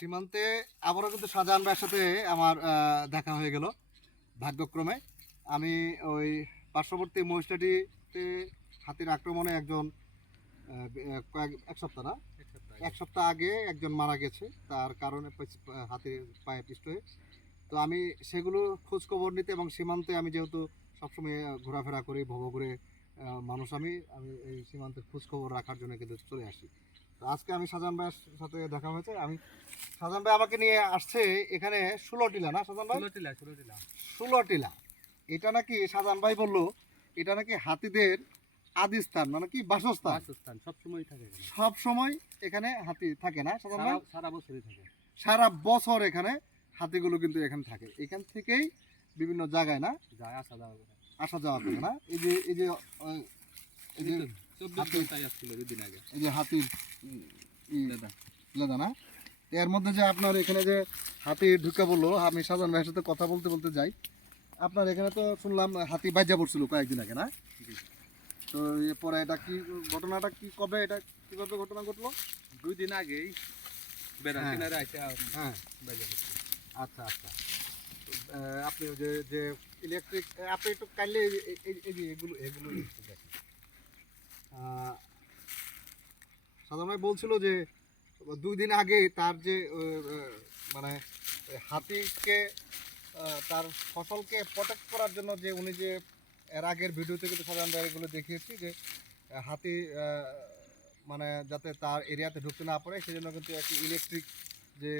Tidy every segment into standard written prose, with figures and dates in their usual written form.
সীমান্তে আবারও কিন্তু শাহজাহান ভাইয়ের সাথে আমার দেখা হয়ে গেল ভাগ্যক্রমে। আমি ওই পার্শ্ববর্তী মহিষাটিতে হাতির আক্রমণে একজন এক সপ্তাহ না এক সপ্তাহ আগে একজন মারা গেছে, তার কারণে হাতির পায়ে পিষ্ট হয়ে। তো আমি সেগুলো খোঁজ খবর নিতে এবং সীমান্তে আমি যেহেতু সবসময় ঘোরাফেরা করি ভবঘুরে মানুষ, আমি আমি এই সীমান্তের খোঁজ খবর রাখার জন্য কিন্তু চলে আসি। তো আজকে আমি শাহজাহান ভাইয়ের সাথে দেখা হয়েছে। শাহজাহান ভাই আমাকে নিয়ে আসছে এখানে 16 টিলা, না শাহজাহান ভাই? 16 টিলা। এটা নাকি শাহজাহান ভাই বললো এটা নাকি হাতিদের আদিস্থান, মানে কি বাসস্থান। সবসময় থাকে, সব সময় এখানে হাতি থাকে না শাহজাহান ভাই? সারা বছরই থাকে, সারা বছর এখানে হাতিগুলো কিন্তু এখানে থাকে। এখান থেকেই বিভিন্ন জায়গায় না যায় আসা যাওয়া করে না। এই যে এই যে এই যে হাতির লেদা না, এর মধ্যে যে আপনার এখানে যে হাতি ঢুকে বললো, আমি শাহজাহান ভাইয়ের সাথে কথা বলতে বলতে যাই, আপনার এখানে তো শুনলাম হাতি বাজ্যা পড়ছিল কয়েকদিন আগে, না? তো এরপরে এটা কি ঘটনাটা কি কবে, এটা কিভাবে ঘটনা ঘটলো? 2 দিন আগেই বেড়ার কিনারে আইসা হ্যাঁ বাজে পড়ছে। আচ্ছা আচ্ছা। আপনি যে যে ইলেকট্রিক, আপনি একটু কাইলে এই যে এগুলো এগুলো একটু দেখেন। সাধারণ ভাই বলছিল যে 2 দিন আগে তার যে মানে হাতিকে তার ফসলকে প্রোটেক্ট করার জন্য যে উনি যে এর আগের ভিডিওতে কিন্তু সাধারণ ভাই এগুলো দেখিয়েছি যে হাতি মানে যাতে তার এরিয়াতে ঢুকতে না পারে সেজন্য কিন্তু একটি ইলেকট্রিক যে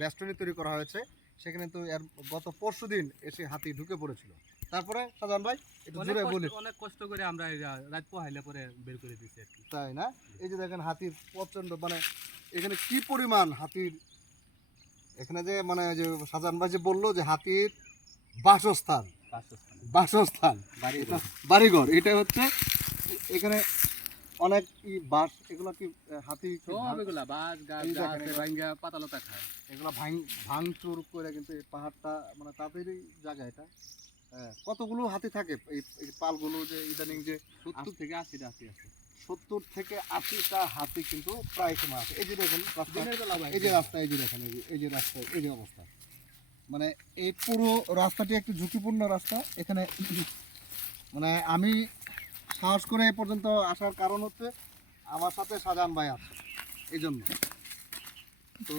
বেষ্টনী তৈরি করা হয়েছে, সেখানে তো এর গত পরশু দিন এসে হাতি ঢুকে পড়েছিল। তারপরে সাধারণ ভাই একটু জোরে বলি। অনেক কষ্ট করে আমরা রাত পোহাইলে পরে বের করে দিয়েছি আর কি। তাই না? এই যে দেখেন হাতির প্রচন্ড, মানে এখানে কি পরিমাণ হাতির, এখানে যে মানে যে সাজান ভাই যে বললো যে হাতির বাসস্থান বাসস্থান বাড়িঘর, এটা হচ্ছে এখানে অনেক বাস, এগুলো কি হাতি সব এগুলা বাস গাছ ভাঙ্গা পাতালতা খায়, এগুলো ভাঙচুর করে কিন্তু এই পাহাড়টা মানে তাদেরই জায়গা। এটা কতগুলো হাতি থাকে এই পালগুলো, যে ইদানিং যে 70 থেকে 80টা হাতি আছে। 70 থেকে 80টা হাতি কিন্তু প্রায় সময় আছে। এই যে দেখুন এই যে রাস্তা, এই যে দেখেন এই যে রাস্তা, এই যে অবস্থা, মানে এই পুরো রাস্তাটি একটি ঝুঁকিপূর্ণ রাস্তা। এখানে মানে আমি সাহস করে এ পর্যন্ত আসার কারণ হচ্ছে আমার সাথে শাহজাহান ভাই আছে, এই জন্য। তো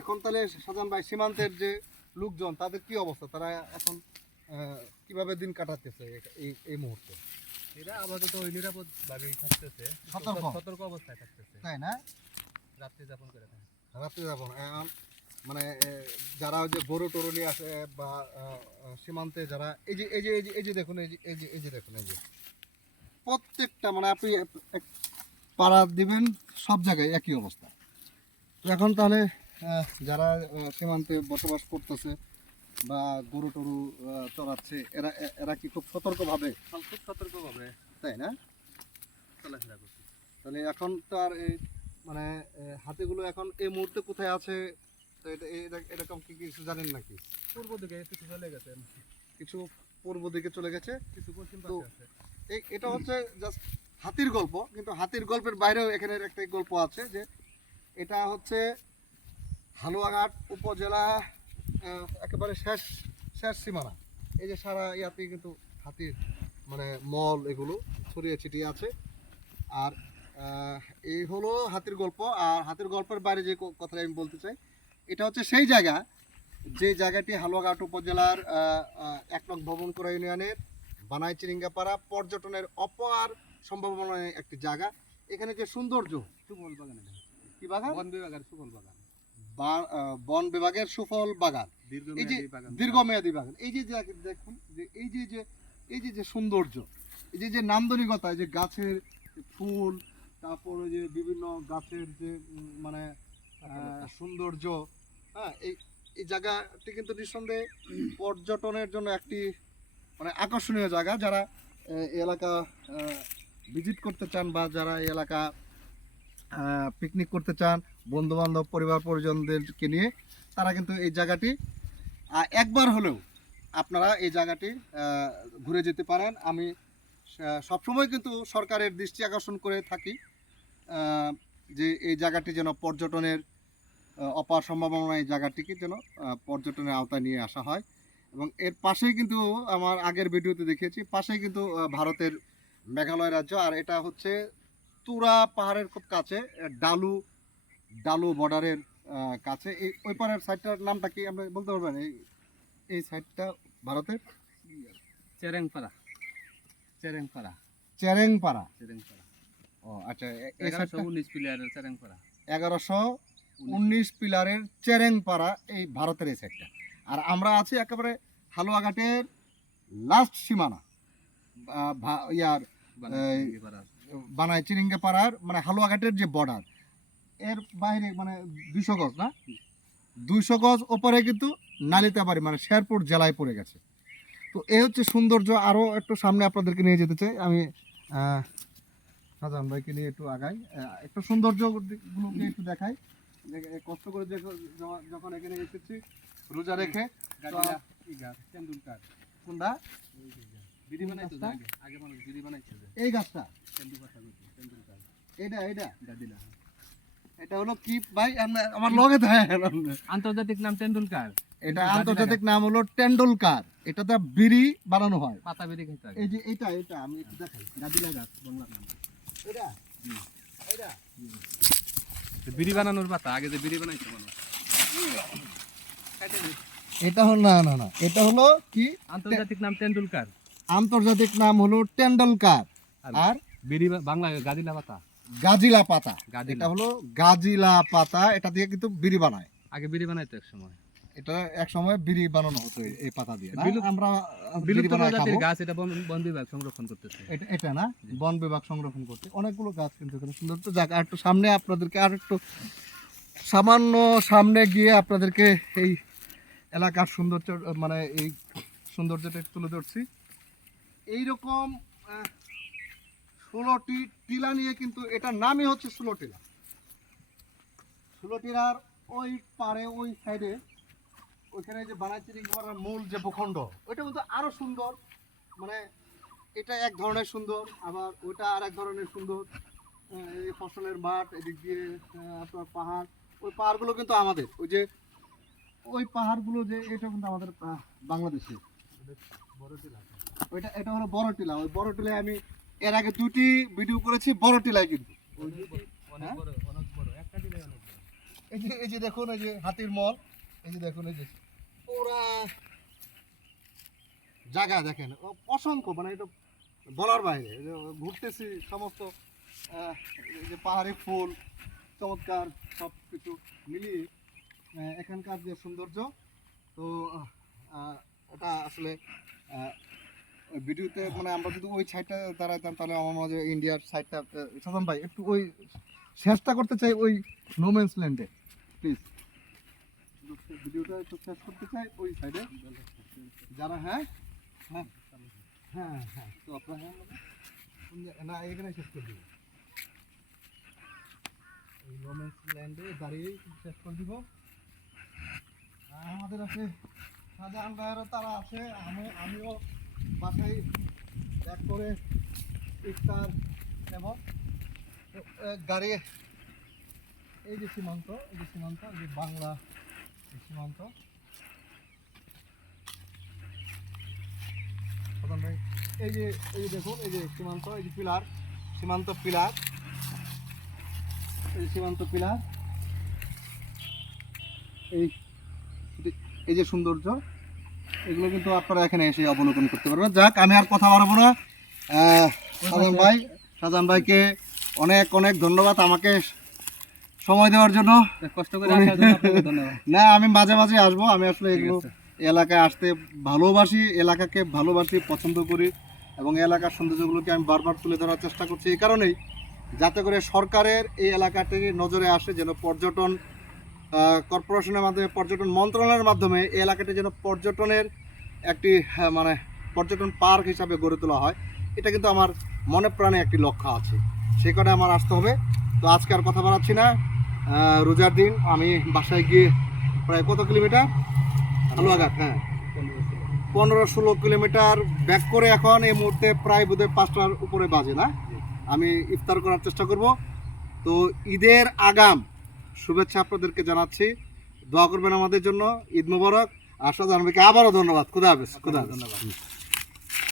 এখন তাহলে শাহজাহান ভাই সীমান্তের যে লোকজন তাদের কি অবস্থা, তারা এখন কিভাবে দিন কাটাতেছে এই মুহূর্তে? এরা আপাতত ওই নিরাপদ ভাবে থাকতেছে, সতর্ক অবস্থায় থাকতেছে, তাই না? রাত্রি যাপন করে থাকে। রাত্রি যাপন মানে যারা ওই যে গরু টরু নিয়ে আসে বা সীমান্তে যারা এই যে এই যে এই যে এই যে দেখুন এই যে এই যে এই যে দেখুন এই যে প্রত্যেকটা, মানে আপনি পাড়া দিবেন সব জায়গায় একই অবস্থা। তো এখন তাহলে যারা সীমান্তে বসবাস করতেছে বা গরু টরু চড়াচ্ছে, এরা এরা কি খুব সতর্কভাবে, খুব সতর্কভাবে, তাই না, চলাফেরা করছে? তাহলে এখন তো আর এই মানে হাতিগুলো এখন এই মুহূর্তে কোথায় আছে, তো এরকম কি কিছু জানেন নাকি? পূর্ব দিকে কিছু চলে গেছে, কিছু পূর্ব দিকে চলে গেছে, কিছু পশ্চিম তো পাশে আছে। এটা হচ্ছে জাস্ট হাতির গল্প, কিন্তু হাতির গল্পের বাইরেও এখানে একটা গল্প আছে যে এটা হচ্ছে হালুয়াঘাট উপজেলা একেবারে শেষ শেষ সীমানা। এই যে সারা ইয়াতে কিন্তু হাতির মানে মল এগুলো ছড়িয়ে ছিটিয়ে আছে। আর এই হলো হাতির গল্প। আর হাতির গল্পের বাইরে যে কথাটা আমি বলতে চাই, এটা হচ্ছে সেই জায়গা, যে জায়গাটি হালুয়াঘাট উপজেলার 1 নং ভবনকুড়া ইউনিয়নের বানাই চিরিঙ্গাপাড়া পর্যটনের অপার সম্ভাবনার একটি জায়গা। এখানে যে সৌন্দর্য, সুফল বাগান, কি বাগান? বন বিভাগের সুফল বাগান, বন বিভাগের সুফল বাগান, এই যে দীর্ঘমেয়াদী বাগান। এই যে দেখুন যে এই যে যে এই যে যে সৌন্দর্য, এই যে যে নান্দনিকতা, যে গাছের ফুল, তারপরে যে বিভিন্ন গাছের যে মানে সৌন্দর্য, হ্যাঁ, এই জায়গাটি কিন্তু নিঃসন্দেহে পর্যটনের জন্য একটি মানে আকর্ষণীয় জায়গা। যারা এই এলাকা ভিজিট করতে চান বা যারা এই এলাকা পিকনিক করতে চান বন্ধু বান্ধব পরিবার পরিজনদেরকে নিয়ে, তারা কিন্তু এই জায়গাটি একবার হলেও আপনারা এই জায়গাটি ঘুরে যেতে পারেন। আমি সবসময় কিন্তু সরকারের দৃষ্টি আকর্ষণ করে থাকি যে এই জায়গাটি যেন পর্যটনের অপার সম্ভাবনা এই জায়গাটিকে যেন পর্যটনের আওতায় নিয়ে আসা হয়। এবং এর পাশেই কিন্তু আমার আগের ভিডিওতে দেখিয়েছি, পাশেই কিন্তু ভারতের মেঘালয় রাজ্য, আর এটা হচ্ছে তুরা পাহাড়ের খুব কাছে, ডালু বর্ডারের কাছে। এই ওই পারের সাইডটার নামটা কি আপনি বলতে পারবেন? এই সাইডটা ভারতের চেরেংপাড়া। চেরেংপাড়া। ও আচ্ছা, এই সাইডটা 1119 প্লেয়ারের চেরেংপাড়া। 1119 পিলারের চেরেংপাড়া এই ভারতের এই সাইডটা। আর আমরা আছি একেবারে হালুয়াঘাটের লাস্ট সীমানা, বানাই চিরিঙ্গা পাড়ার, মানে হালুয়াঘাটের যে বর্ডার, এর বাইরে মানে 200 গজ না, 200 গজ ওপরে কিন্তু নালিতাবাড়ি মানে শেরপুর জেলায় পড়ে গেছে। তো এই হচ্ছে সৌন্দর্য। আরও একটু সামনে আপনাদেরকে নিয়ে যেতে চাই আমি, শাহজাহান ভাইকে নিয়ে একটু আগাই, একটু সৌন্দর্যগুলোকে একটু দেখাই। কষ্ট করে যখন এখানে এসেছি রোজা রেখে, তেন্ডুলকার কোনটা বিড়ি বানাইতো আগে মানুষ বিড়ি বানাইতো, এই গাছটা, তেন্ডুলকার এটা গাদিলা। এটা হলো কি ভাই, আমার লগে আন্তর্জাতিক নাম তেন্ডুলকার। এটা আন্তর্জাতিক নাম হলো টেন্ডুলকার। এটাতে বিড়ি বানানো হয়, পাতা বিড়ি খেতে হয়। এই যে এটা আমি একটু দেখাই, গাদিলা গাছ বাংলা নাম। এটা বিড়ি বানানোর পাতা, আগে যে বিড়ি বানাইতো মানুষ। এটা হলো না এটা হলো কি, আন্তর্জাতিক নাম তেন্ডুলকার, আন্তর্জাতিক নাম হলো টেন্ডুলকার। আর বিড়ি বাংলা গাদিলা পাতা, গাজিলা পাতা। গাদিলা। এটা হলো গাজিলা পাতা, এটা দিয়ে কিন্তু বিড়ি বানায়। আগে বিড়ি বানাইতো এক সময়, এটা এক সময় বিড়ি বানানো হতো এই পাতা দিয়ে। আমরা বিলুপ্ত প্রজাতির গাছ, এটা বন বিভাগ সংরক্ষণ করতেছে। এটা না, বন বিভাগ সংরক্ষণ করতে অনেকগুলো গাছ কিন্তু এখানে সুন্দর। তো যাক, আর একটু সামনে আপনাদেরকে, আর একটু সামান্য সামনে গিয়ে আপনাদেরকে এই এলাকার সৌন্দর্য, মানে এই সৌন্দর্যটা তুলে ধরছি। এইরকম 16টি টিলা নিয়ে কিন্তু এটার নামই হচ্ছে 16 টিলা। 16 টিলার ওই পারে, ওই সাইডে, ওইখানে যে বানাইচিরিঙ্গার মূল যে ভূখণ্ড, ওইটা কিন্তু আরো সুন্দর। মানে এটা এক ধরনের সুন্দর, আবার ওইটা আর এক ধরনের সুন্দর। এই ফসলের মাঠ, এদিক দিয়ে আপনার পাহাড়, ওই পাহাড়গুলো কিন্তু আমাদের, ওই পাহাড়গুলো যে, এটা কিন্তু আমাদের বাংলাদেশে। এটা হলো বড় টিলা। ওই বড় টিলায় আমি এর আগে 2টি ভিডিও করেছি, বড় টিলায় কিন্তু। এই যে দেখুন, এই যে হাতির মল, এই যে দেখুন, এই যে পুরা জায়গা দেখেন, অসংখ্য, মানে এটা বলার বাইরে। ঘুরতেছি সমস্ত এই যে পাহাড়ি ফুল, চমৎকার সব কিছু মিলিয়ে এখানকার যে সৌন্দর্য। তো ওটা আসলে ভিডিওতে, মানে আমরা যদি ওই সাইডটা দাঁড়াইতাম তাহলে আমার মনে হয় ইন্ডিয়ার সাইডটা। সাজান ভাই একটু ওই শেষটা করতে চাই, ওই নোম্যান্স ল্যান্ডে প্লিজ ভিডিওটা একটু শেষ করতে চাই ওই সাইডে যারা। হ্যাঁ তো আপনার না, এখানে শেষ করে দিব, এই নোম্যান্স ল্যান্ডে দাঁড়িয়েই শেষ করে দিব। আমাদের আছে শাহজাহান ভাইয়েরও, তারা আছে, আমিও বাসায় ব্যাক করে ইফতার নেব। গাড়ি, এই যে সীমান্ত, এই যে বাংলা সীমান্ত। এই যে দেখুন, এই যে সীমান্ত, এই যে পিলার, সীমান্ত পিলার, এই সীমান্ত পিলার, এই যে সৌন্দর্য, এগুলো কিন্তু আপনারা এখানে এসে অবলোকন করতে পারবেন। যাক, আমি আর কথা বাড়াবো না। শাহজাহান ভাইকে অনেক অনেক ধন্যবাদ আমাকে সময় দেওয়ার জন্য, কষ্ট করে আসার জন্য আপনাকে ধন্যবাদ। না, আমি মাঝে মাঝে আসবো। আমি আসলে এগুলো এলাকায় আসতে ভালোবাসি, এলাকাকে ভালোবাসি, পছন্দ করি, এবং এলাকার সৌন্দর্যগুলোকে আমি বারবার তুলে ধরার চেষ্টা করছি এই কারণেই, যাতে করে সরকারের এই এলাকাটি নজরে আসে, যেন পর্যটন কর্পোরেশনের মাধ্যমে, পর্যটন মন্ত্রণালয়ের মাধ্যমে এই এলাকাটি যেন পর্যটনের একটি মানে পর্যটন পার্ক হিসাবে গড়ে তোলা হয়। এটা কিন্তু আমার মনে প্রাণে একটি লক্ষ্য আছে, সে কটা আমার আসতে হবে। তো আজকে আর কথা বাড়াচ্ছি না, রোজার দিন আমি বাসায় গিয়ে প্রায় কত কিলোমিটার, হালুয়াঘাট, 15-16 কিলোমিটার ব্যাক করে এখন এই মুহূর্তে প্রায় বোধহয় 5টার উপরে বাজে না, আমি ইফতার করার চেষ্টা করব। তো ঈদের আগাম শুভেচ্ছা আপনাদেরকে জানাচ্ছি। দোয়া করবেন আমাদের জন্য। ঈদ মোবারক। আর শাহজাহান ভাইকে আবারও ধন্যবাদ। খুদা হাফেজ। ধন্যবাদ।